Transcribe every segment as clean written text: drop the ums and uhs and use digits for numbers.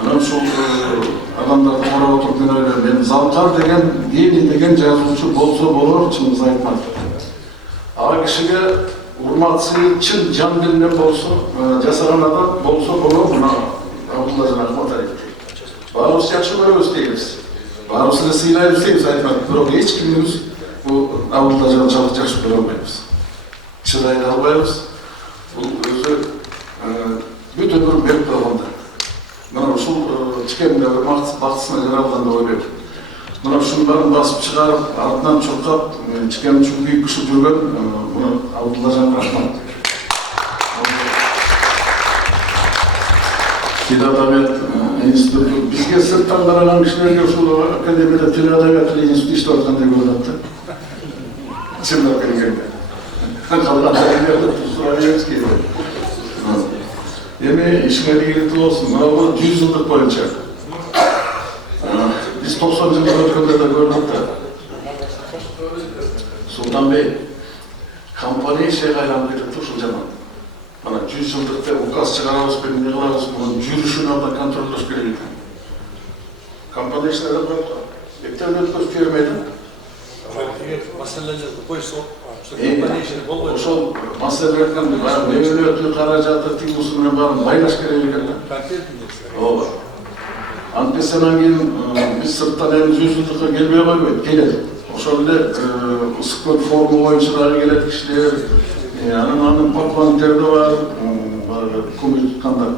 Ana şu adamlar oraya oturup ben öyle, ben Zalkar degen, Dini degen yazıcı bolsa bolor, çınız aytmadı. Ağa kişiye urmatsı, çın can dilinden bolsa, jasagan adam bolsa bolor, buna Abdullah'ın akmat ayıptı. Bağırız yakşı görüyoruz değiliz. Bağırızını sıylayıp sevimiz aytmadı. Bırak hiç kimimiz bu Abdullah'ın çalık yakşı görüyormayız. Çırayla almayız. Bu özü bütün bir büyük programda. Bana şu çıkayım da baktısına yararlan da oluyor. Bana şunların basıp çıkarıp, ardından çokap, çıkayım şu büyük kışı durgan, bunu Abdullah'ın rahmat. Tilavet Enstitüsü, bizge sırttan karalan kişilerge şu akademide Tilavet Enstitüsü işte ortamda görüldü. Şimdi akademide. Kalan akademide Surayevs geliyor. Yemeği işine ilgili olsun. Bu 100 yıllık boyunca. Biz 90 yıllık ülkede de gördük de. Sultan Bey, kampanyayı hayran getirdi şu zaman. Bana 100 yıllık da ukaz çıkarağız, benim yıllarız, bunun yürüyüşünü da kontrol ediyoruz gerekiyor. Kampanya işine de bıraktı. Ekternet göstermeydi. Masalalar koysa, o şol masalalardan devlet karajatı tingusunun var, paylaş gerekiyor. O var. Antesinden biz sırttan henüz 100 yıllıkta gelmeye koymayız, gelelim. O şöyle ısıklık formu oyuncuları gelen kişiler, anın patronları da var, kumur tutkanlar.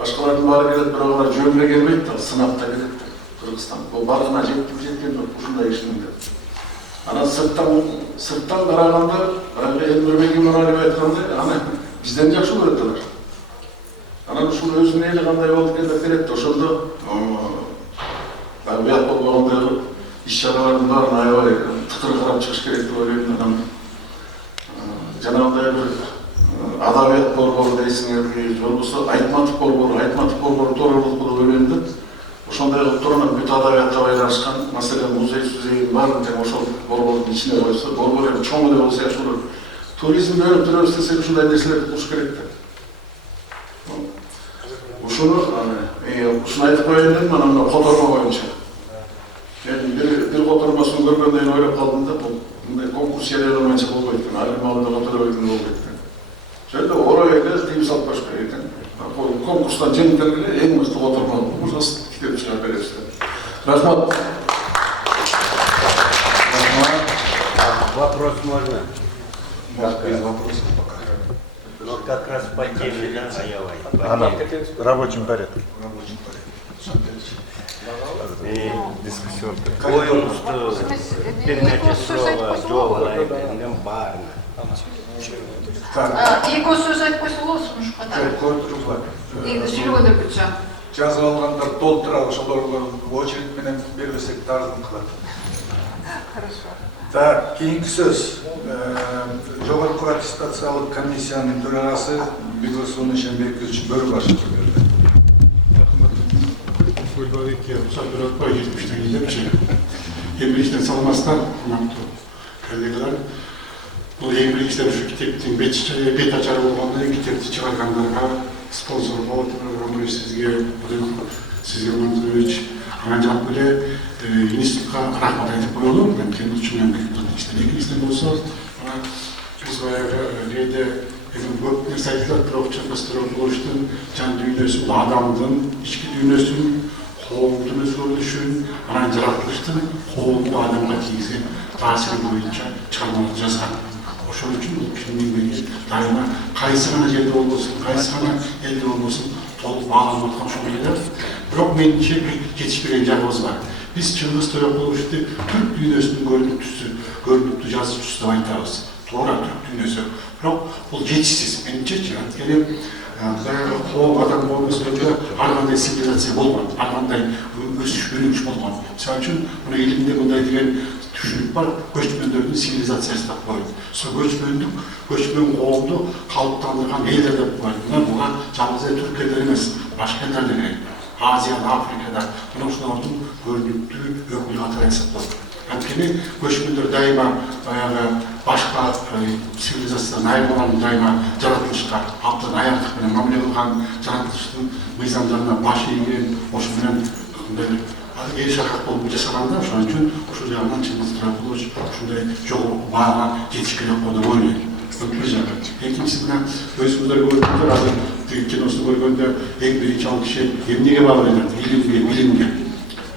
Başkalarının var gelip buralara cömre gelmeyip de sınavda gelip de Kırgızistan. Bu barına жеткен yok, ушундай işinde. Ana sırttan karaganda, Emre Manali'ye aytkanda, ana bizden jakşı öğrettiler. Ana şunu özü neyle kanday oldu kendek etti, oşolda bu yapma boğanda iş şaralarının barına ayvay, tıkır karab çıkış gerekti öyleyim adam. Janagıday bir adabiyat borboru deysiңер, жолбосо айтматык борбору тооролук кылып öğrendi. Ошондой кылып туруп бүт адабиятка байланышкан, маселен музей-сүзейин баарын тең ошол борбордун ичине койсо, борбор эми чоң эле болсо яшь болот. Туризм бөлүп турабыз десек ушундай нерселерди кылыш керек да. Ушуну айтып коеюн дедим, анан котормо боюнча. Мен бир котормосун көргөндөн ойлоп калдым да, бул мындай конкурс жарыяланмай боюнча болбойт экен, ар ким алдында которбойт болбойт экен. Şöyle oraya temiz alt baş koyarken, konkursdan cennetlerle en mutlu oturma olursa kitap çıkar belirse. Rahmat. Вопрос можно? Без вопросов пока. Ну, как раз по теме, да, Аявай. Она в рабочем порядке. В рабочем порядке. И Дискуссион. oyunuzda birnece sırala doğalayın, barına. Ego söz айтпай болосуңуш катар. Зеленый бюджет. Жазып алгандар толтура ошолорго очередь менен бербесек тардым кылат. Хорошо. Так, кийинки сөз. Жогорку аттестациялык комиссиянын төрагасы Бекосун Шембекович Бөрбашев берди. Көлбаевке рұқсат бұрақпай жеткіштік елдерші. Ең біріншіден салмастан, коллегалар, бұл ең біріншіден şu кітептің бет ашары болғанда кітепті шығарғандарға, спонсор болып отырған сізге Монтович, Анжақ біле институтқа рахмат айтып қойылым. Мен kendi düşünmem gerektiğini. Екіншіден болса, біз баяғы рейде көп нәрсе айтылады, бірақ чакастырып болуштың жан дүниесі, адамдың ішкі дүниесін қоғамдың өзгөрүшүн, анан жаратылыштын коомдук адамга тийгизген таасири боюнча чыгармаларды жазган. Ошол үчүн бул кишинин еңбеги дайыма кайсы гана жерде болбосун, кайсы гана элде болбосун толук бааланып аткан ошол эле. Бирок менимче жетишпеген жагыбыз бар. Биз Чыңгыз Тоёкуловду түрк дүйнөсүнүн көрүнүктүү жазуучусу деп айтабыз. Туура түрк дүйнөсү. Бирок бул жетишсиз. Менимчечи, анткени қоғам адам болмысы бойынша арқандай цивилизация болған, арқандай өсіш өнігіш болған. Мысалы үшін, мұны елімде бұндай деген түшінік бар, көшмендердің цивилизациясы да қойды. Сол көшмен қоғамды қалыптандырған елдер деп қойды. Бұған жалғыз Түркияда емес, башқа елдерде керек. Азияда, Африкада, мұны осылардың көрінікті өкілі қатар айтсақ болды. Antkeni göçmünler daima bayağı başka sivilizasyon ayır olan daima yaratılışlar, halktan ayartık bilen, mamle kılgan yaratılıştın meyzamlarına baş eğilen, oşu bilen eri şarkak olup жасағанда, ошон үчүн ушул жагынан Чыңгыз Туракулович ушундай жогорку баага жетишкелек болду деп ойлойм. Бир жагы. Экинчиси менен өзүңүздөр көрдүңүздөр, азыр киносун көргөндө эң биринчи ал киши эмнеге багырланат? Билимге.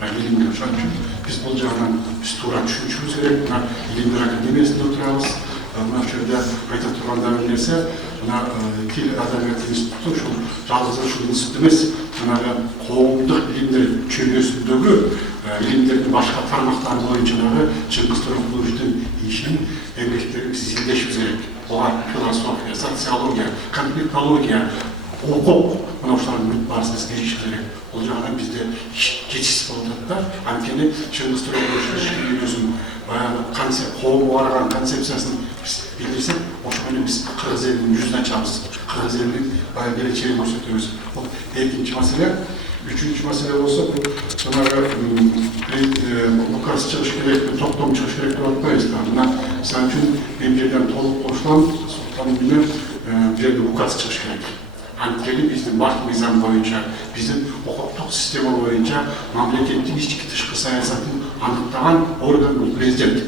Ошон үчүн биз бул жагынан биз туура түшүнүшүбүз керек. Мына Илимдер академиясында отурабыз. Мына ошол жерде айта турганда бир нерсе, мына тил адабият институту ушул жалгыз ушул институт эмес, жанагы коомдук билимдер чөйрөсүндөгү билимдердин башка тармактары боюнча дагы Чыңгыз Туракуловичтин ишин эмгектерин биз изилдешибиз керек. Буга философия, социология, конфликтология, укук, мына ушулардын баарысын биз келишибиз керек. Бул жагынан бизде жетишсиз болуп атат да. Анткени Чыңгыз Туракуловичтин өзүнүн баягы коомго караган концепциясын билдирсек, ошо менен биз кыргыз элинин жүзүн ачабыз. Кыргыз элинин баягы келечегин көрсөтөбүз. Бул экинчи маселе. Үчүнчү маселе болсо, бул жанагы указ чыгыш керек, токтом чыгыш керек деп атпайбыз да. Мына мисалы үчүн мен жерден толук кошулам, Султан менен бул жерде указ чыгыш керек. Анткени биздин башкы мыйзам боюнча, биздин укуктук система боюнча мамлекеттин ички тышкы саясатын аныктаган орган бул президент.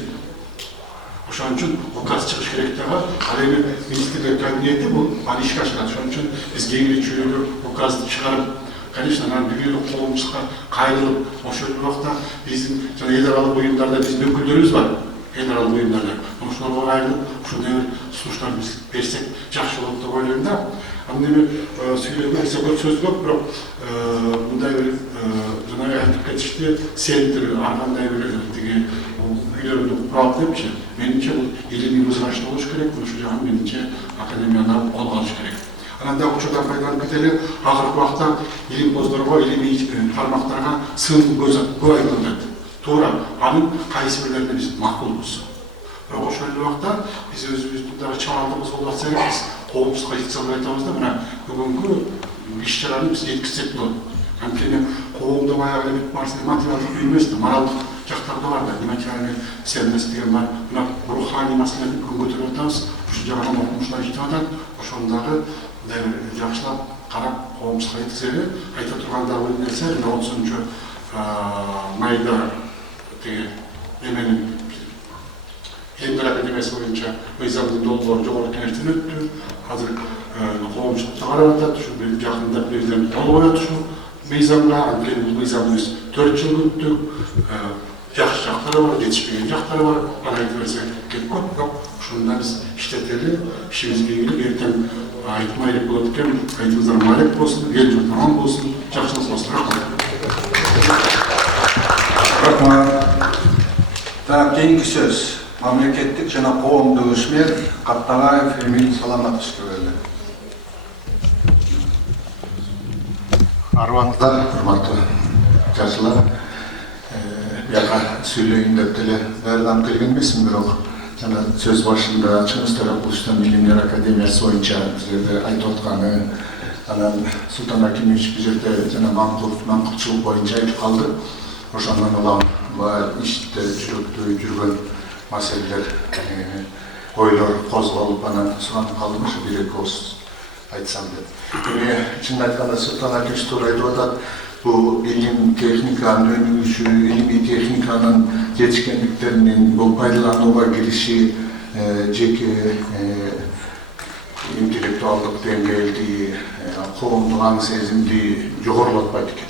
Ошон үчүн указ чыгыш керек дагы, ал эми министрлер кабинети бул аны ишке ашырат. Ошон үчүн биз кеңири чөйрө указды чыгарып, конечно, анан бүгүнкү коомубузга кайрылып, ошол убакта биздин жана эл аралык уюмдарда биздин өкүлдөрүбүз бар. Эл аралык уюмдарда. Ошолорго кайрылып, ушундай бир сунуштар биз берсек жакшы болот деп ойлойм да. Андан эми сүйлөгөн сөз көп, бирок мындай бир жанагы айтып кетишти, центр ар кандай бир тиги үйлөрдү курат депчи. Менимче бул илимий көзкараш болуш керек, ошол жагын менимче академияны колго алыш керек. Анан да учурдан пайдаланып кетели, акыркы убакта илимпоздорго, илимий тармактарга сын көз айтылат. Туура, анын кайсы бирлерине биз макулбуз. Бирок ошол убакта биз өзүбүздүн дагы чабардыгыбыз болуп атса керек, биз коомубузга жеткизе айтабыз да, мына бүгүнкү иш чараны биз жеткизсек болот. Анткени коомдо баягы эле барсы материалдык эмес да, моралдык жактар да бар да, нематериальный ценность деген бар. Мына руханий маселени күн көтөрүп атабыз, ушул жагынан окумуштар жетип атат, ошондагы жакшылап карап коомубузга жеткизели. Айта турганда бул нерсе 30 майда тиги эменин Илимдер академиясы боюнча мыйзамдын долбоору жогорку кеңештен өттү. Азыр коомчулукта карап атат, ушу жакында президент кол коет ушул мыйзамга. Анткени бул мыйзамды биз 4 жыл күттүк. Жакшы жактары бар, жетишпеген жактары бар. Аны айтып берсек кеп көп, бирок ушунда биз иштетели, ишибизге кирип эртең айтмайлык болот экен, айтыңыздар маалек болсун, эл журт аман болсун, жакшылык болсун. Рахмат. Так, кийинки сөз. Мамлекеттик жана коомдук ишмер Каттагаев Эмиль Саламатовичке берилет. Арыбаңыздар, урматтуу жашылар. Бияка сүйлөйүн деп деле даярданып келген эмесмин, бирок жана сөз башында Чыңгыз Туракуловичтин Илимдер академиясы боюнча бул жерде айтып атканы, анан Султан Акимович бул жерде жана маңкуртчулук боюнча айтып калды. Ошондон улам баары иште жүрөктө жүргөн маселелер, ойлор козголуп, анан суранып калдым, ошо бир-эки ооз айтсам деп. Эми чынын айтканда Султан Акимович туура айтып атат, бул илим техниканын өнүгүшү, илимий техниканын жетишкендиктеринин бул пайдаланууга кириши жеке интеллектуалдык деңгээлди, коомдук аң сезимди жогорулатпайт экен.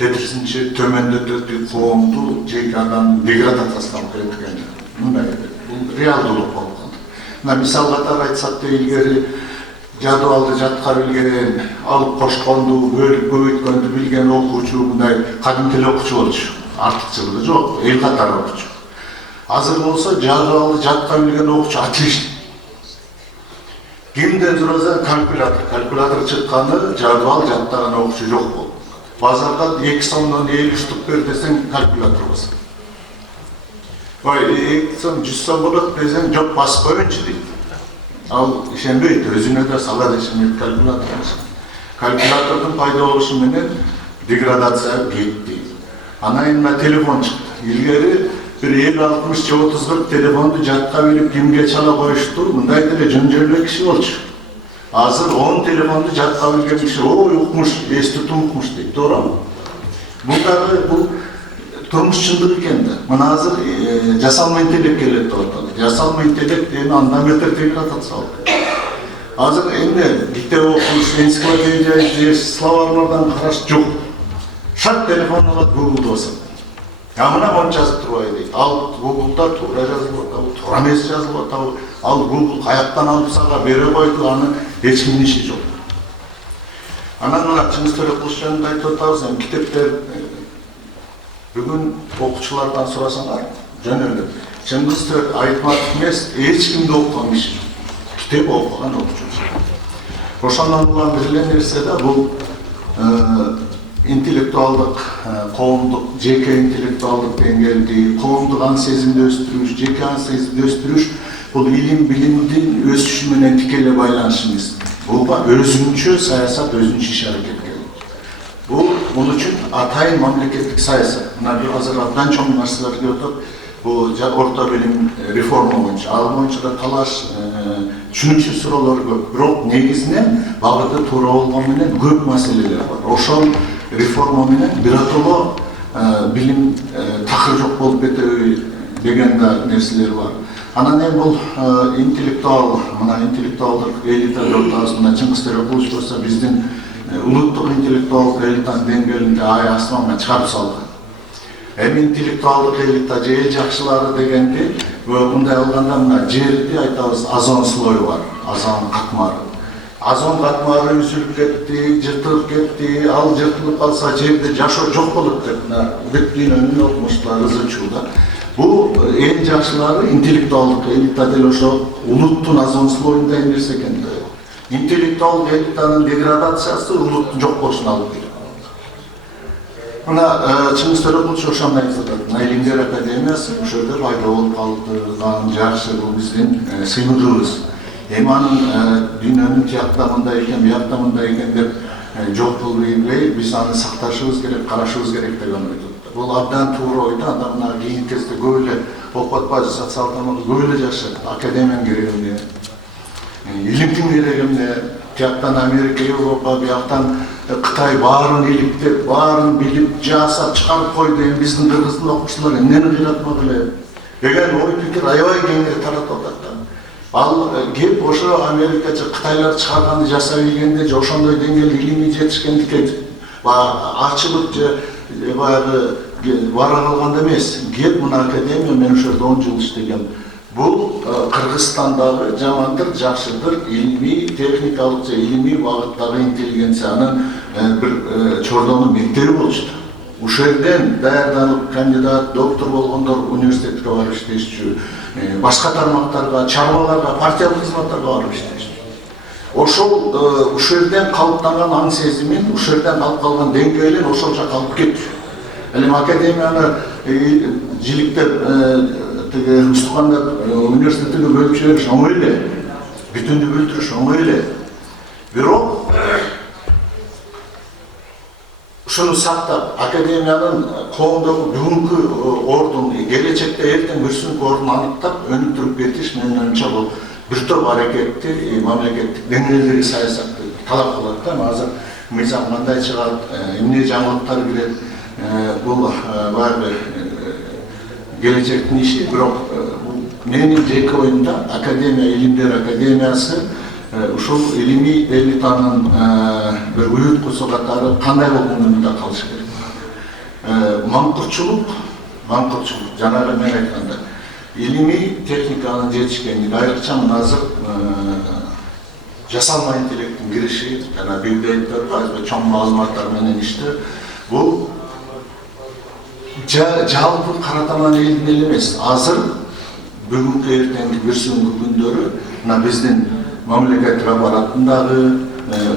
Тетирисинче төмөндөтөт, коомду жеке адам деградациясына алып келет экен. Мындай бул реалдуулук болуп калды. Мына мисал катары айтсак да, илгери жадыбалды жатка билген, алып кошконду, бөлүп көбөйткөндү билген окуучу мындай кадимки эле окуучу болчу. Артыкчылыгы жок, эл катары окуучу. Азыр болсо жадыбалды жатка билген окуучу отличник. Кимден сураса калькулятор чыкканы, жадыбал жаттаган окуучу жок болду. Базарда 2 сомдон 50 штук бер десең калькулятор басат. Ой, 2 сом 100 сом болот десең, жок басып коеюнчу дейт. Ал ишенбейт, өзүнө да салат ишенет калькулятор. Калькулятордун пайда болушу менен деградация кетти. Анан эми телефон чыкты. Илгери bir 50-60 же 30-40 телефонду жатка билип кимге чала коюшту, мындай деле жөн-жөнөк киши болчу. Азыр 10 телефонду жатка билген киши, ой укмуш, эс тутум укмуш дейт, тоорабы? Бул дагы бул турмуш чындык экен да. Мына азыр жасалма интеллект келет деп аталат. Жасалма интеллект эми андан бетер деградация алып. Азыр эмне китеп окуш, энциклопедия, словарьлардан караш жок. Шарт телефон алат, Google'да басат. Мына монча жазып турбайбы дейт. Ал Google'да туура жазылып атабы, туура эмес жазылып атабы. Ал Google каяктан алып сага бере койду, аны эч кимдин иши жок. Анан мына Чыңгыз Төрөкулов жөнүндө айтып атабыз, эми китептер бүгүн окуучулардан сурасаңар, жөн эле. Чыңгыз Айтматов эмес, эч кимди окуган киши жок. Китеп окуган окуучу. Ошондон улам бир эле нерсе да бул интеллектуалдык, коомдук, жеке интеллектуалдык деңгээлди, коомдук аң сезимди өстүрүш, жеке аң сезимди өстүрүш бул илим билимдин өсүшү менен тикелей байланышы эмес. Буга өзүнчө саясат, өзүнчө иш аракет керек. Бул үчүн атайын мамлекеттик саясат. Мына азыр абдан чоң нерселер келип атат. Бул орто билим реформа боюнча, ал боюнча да талаш, түшүнүксүз суроолор көп. Бирок негизинен багыты туура болгон менен көп маселелер бар. Ошол реформа менен биротоло билим такыр жок болуп кетеби деген да нерселер бар. Анан эми бул интеллектуалдык элита ортосунда Чыңгыз Төрөкулов болсо биздин улуттук интеллектуалдык элитанын деңгээлинде ай асманга чыгарып салган. Эми интеллектуалдык элита же эл жакшылары дегенди, мындай алганда мына жерди айтабыз озон слою бар, озон катмары. Озон катмары үзүлүп кетти, жыртылып кетти, ал жыртылып калса жерде жашоо жок болот деп мына бүт дүйнөнүн окумуштуулары ызычууда. Бул эл жакшылары интеллектуалдык элита деле ошо улуттун озон слоюндай нерсе экен да. Интеллектуалдык элитанын деградациясы улуттун жок болушуна алып келет. Мына Чыңгыз Төрөкулов ошондой айтып атат. Мына Илимдер академиясы ошол жерде пайда болуп калды, анын жакшы бул биздин сыймыгыбыз. Эми анын дүйнөнүн тиякта мындай экен, биякта мындай экен деп жок кылбай, биз аны сакташыбыз керек, карашыбыз керек деп ойлойт. Бул абдан туура ой да, мына кийинки кезде көп эле окуп атпайбы, социал-тармакта көп эле жашайт. Академиянын кереги эмне? Илимдин кереги эмне? Тияктан Америка, Европа, бияктан Кытай баарын иликтеп, баарын билип, жасап, чыгарып койду. Эми биздин кыргыздын окуучулары эмнени кыйратмак эле деген ой пикир аябай кеңири тарап атат да. Ал кеп ошо Америка же Кытайлар чыгарганды жасай билгенде же ошондой деңгээлде илимий жетишкендикке ачылып же баягы бара калганда эмес. Кеп мына академия мен ошо жерде 10 жыл иштегем. Бул Кыргызстандагы жамандыр, жакшыдыр, илимий, техникалык же илимий багыттагы интеллигенциянын бир чордону мектеби болчу. Ошол жерден даярданып кандидат, доктор болгондор университетке барып иштешчү, башка тармактарга, чарбаларга, партиялык кызматтарга барып иштешчү. Ошол жерден калыптанган аң сезимин, ошол жерден калып калган деңгээлин ошол жакка алып кетчү. Эми академияны жиликтеп устукандап университетке бөлүп жибериш оңой эле, бүтүндү бүлдүрүш оңой эле. Бирок ушуну сактап, академиянын коомдогу бүгүнкү ордун, келечекте эртең бүрсүнкү ордун аныктап, өнүктүрүп кетиш менин оюмча бул бир топ аракетти, мамлекеттик деңгээлдеги саясатты талап кылат да. Азыр мыйзам кандай чыгат, эмне жаңылыктар кирет, бул баягы келечектин иши. Бирок менин жеке оюмда академия, Илимдер академиясы ушул илимий элитанын бир уюткусу катары кандай болгонун да калыш керек. Маңкурчулук, жанагы мен айтканда, илимий техниканын жетишкендиги, айрыкча мына азыр жасалма интеллекттин кириши, жана big data, чоң маалыматтар менен иштөө, бул жалпы каратаман элдин эле эмес. Азыр бүгүнкү эртеңки бүрсүнкү күндөрү мына биздин мамлекеттик аппараттындагы,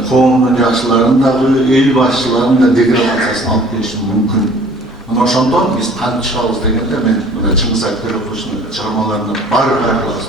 коомдун жакшыларындагы, эл башчыларынын да деградациясына алып келиши мүмкүн. Мына ошондон биз кантип чыгабыз дегенде мен мына Чыңгыз Төрөкуловдун чыгармаларына баары кайрылабыз.